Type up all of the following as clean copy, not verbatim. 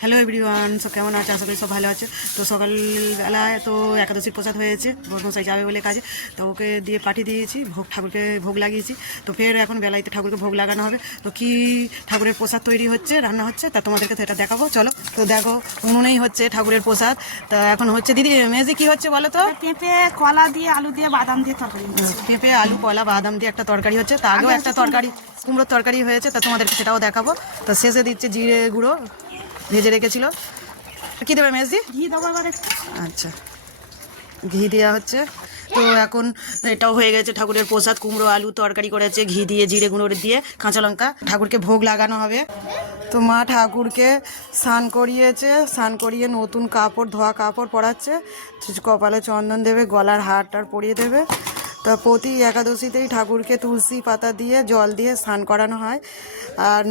Hello everyone, সব কেমন আছে? আশা করি সব ভালো আছে। তো সকালবেলায় তো একাদশীর প্রসাদ হয়েছে, বর্মশাই যাবে বলে কাজে, তো ওকে দিয়ে পাঠিয়ে দিয়েছি, ঠাকুরকে ভোগ লাগিয়েছি। তো ফের এখন বেলাইতে ঠাকুরকে ভোগ লাগানো হবে। তো কি ঠাকুরের প্রসাদ তৈরি হচ্ছে, রান্না হচ্ছে, তা তোমাদেরকে তো এটা দেখাবো। চলো, তো দেখো উনুনেই হচ্ছে ঠাকুরের প্রসাদ। তা এখন হচ্ছে দিদি, মেজি কি হচ্ছে বলো তো? পেঁপে কলা দিয়ে আলু দিয়ে বাদাম দিয়ে তরকারি হচ্ছে। পেঁপে আলু কলা বাদাম দিয়ে একটা তরকারি হচ্ছে। তা আগেও একটা তরকারি কুমড়োর তরকারি হয়েছে, তা তোমাদেরকে সেটাও দেখাবো। তো শেষে দিচ্ছে জিরে গুঁড়ো, ভেজে রেখেছিল। কি দেবে মেজদি? ঘি দেবো এবার একটু। আচ্ছা, ঘি দেওয়া হচ্ছে। তো এখন এটাও হয়ে গেছে ঠাকুরের প্রসাদ। কুমড়ো আলু তরকারি করেছে, ঘি দিয়ে জিরে গুঁড়ো দিয়ে কাঁচা লঙ্কা। ঠাকুরকে ভোগ লাগানো হবে। তো মা ঠাকুরকে স্নান করিয়েছে, স্নান করিয়ে নতুন কাপড়, ধোয়া কাপড় পরাচ্ছে, কপালে চন্দন দেবে, গলার হারটার পরিয়ে দেবে। তা প্রতি একাদশীতেই ঠাকুরকে তুলসী পাতা দিয়ে জল দিয়ে স্নান করানো হয় আর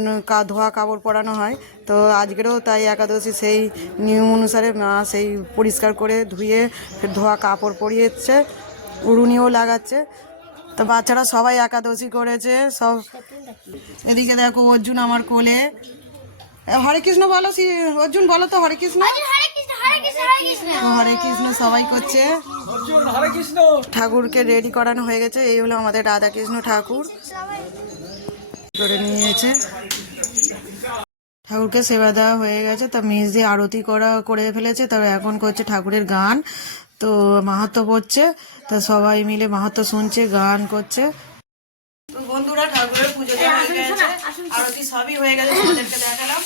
ধোয়া কাপড় পরানো হয়। তো আজকেরও তাই একাদশী সেই নিয়ম অনুসারে মা সেই পরিষ্কার করে ধুয়ে ফের ধোয়া কাপড় পরিয়েছে, উড়ুনিও লাগাচ্ছে। তো বাচ্চারা সবাই একাদশী করেছে সব। এদিকে দেখো অর্জুন আমার কোলে। হরে কৃষ্ণ বলো, অর্জুন বলো তো হরে কৃষ্ণ। হরে কৃষ্ণ সবাই করছে। ঠাকুরকে রেডি করানো হয়ে গেছে। এই হলো আমাদের রাধা কৃষ্ণ ঠাকুর করে নিয়েছে। ঠাকুরকে সেবা দেওয়া হয়ে গেছে। তা মেজ দিয়ে আরতি করে ফেলেছে। তবে এখন করছে ঠাকুরের গান। তো মাহাত্ম্য পড়ছে, তা সবাই মিলে মাহাত্ম্য শুনছে, গান করছে। তো বন্ধুরা, ঠাকুরের পুজো দেওয়া হয়ে গেছে, আরতি সবই হয়ে গেছে, তোমাদেরকে দেখালাম।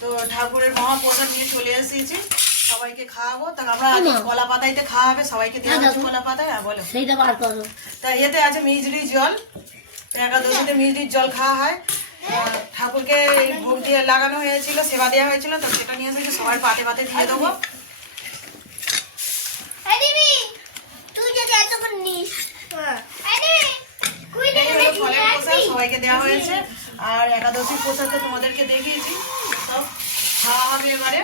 তো ঠাকুরের মহাপ্রসাদ নিয়ে চলে এসেছি, সবাইকে খাওয়াবো। তা আমরা কলা পাতাইতে খাওয়া হবে, সবাইকে দেওয়া হচ্ছে কলা পাতায়। বলো সেইটা বার করো। তা এতে আছে মিজরি জল, একাদশীতে মিজরির জল খাওয়া হয়। ঠাকুরকে ভোগ দিয়ে লাগানো হয়েছিল, সেবা দেওয়া হয়েছিল, তো সেটা নিয়ে এসেছি, সবার পাতে পাতে দিয়ে দেবো। সবাইকে দেওয়া হয়েছে। আর একাদশীর প্রসাদ তো তোমাদেরকে দেখিয়েছি, সব খাওয়া হবে এবারে।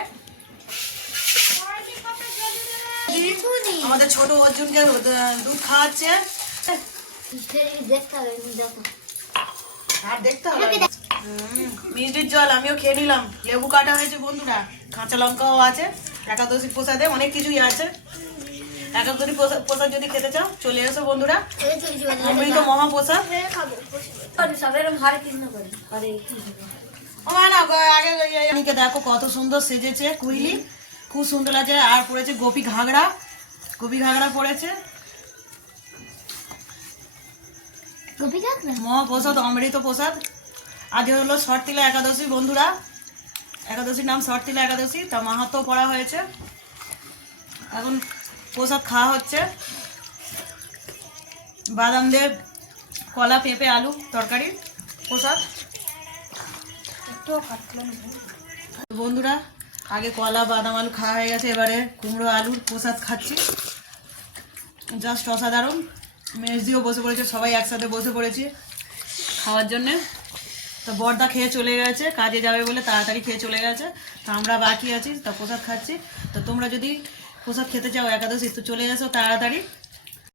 আমাদের ছোট অর্জুনকে দুধ খাওয়াচ্ছে। আর দেখতে হবে মিষ্টির জল আমিও খেয়ে নিলাম। লেবু কাটা হয়েছে বন্ধুরা, কাঁচা লঙ্কাও আছে। একাদশীর প্রসাদে অনেক কিছুই আছে। একাদশী প্রসাদ যদি খেতে চাও চলে এসো বন্ধুরা, অমৃত মহাপ্রসাদ। আগে দেখো কত সুন্দর সেজেছে কুইলি, খুব সুন্দর আছে। আর পড়েছে গোপী ঘাগড়া, গোপী ঘাগড়া পড়েছে। মহাপ্রসাদ, অমৃত প্রসাদ। আজ হলো শর্তিলা একাদশী বন্ধুরা, একাদশীর নাম শর্তিলা একাদশী। তা মাহাত্ম্য পড়া হয়েছে, এখন প্রসাদ খাওয়া হচ্ছে। বাদাম দেব কলা পেঁপে আলু তরকারি প্রসাদ। বন্ধুরা, আগে কলা বাদাম আলু খাওয়া হয়ে গেছে, এবারে কুমড়ো আলুর প্রসাদ খাচ্ছি। জাস্ট অসাধারণ। মেজদিও বসে পড়েছে, সবাই একসাথে বসে পড়েছি খাওয়ার জন্যে। তো বড়দা খেয়ে চলে গেছে, কাজে যাবে বলে তাড়াতাড়ি খেয়ে চলে গেছে। তো আমরা বাকি আছি, তা প্রসাদ খাচ্ছি। তো তোমরা যদি প্রসাদ খেতে চাও একাদশী, তো চলে এসো তাড়াতাড়ি।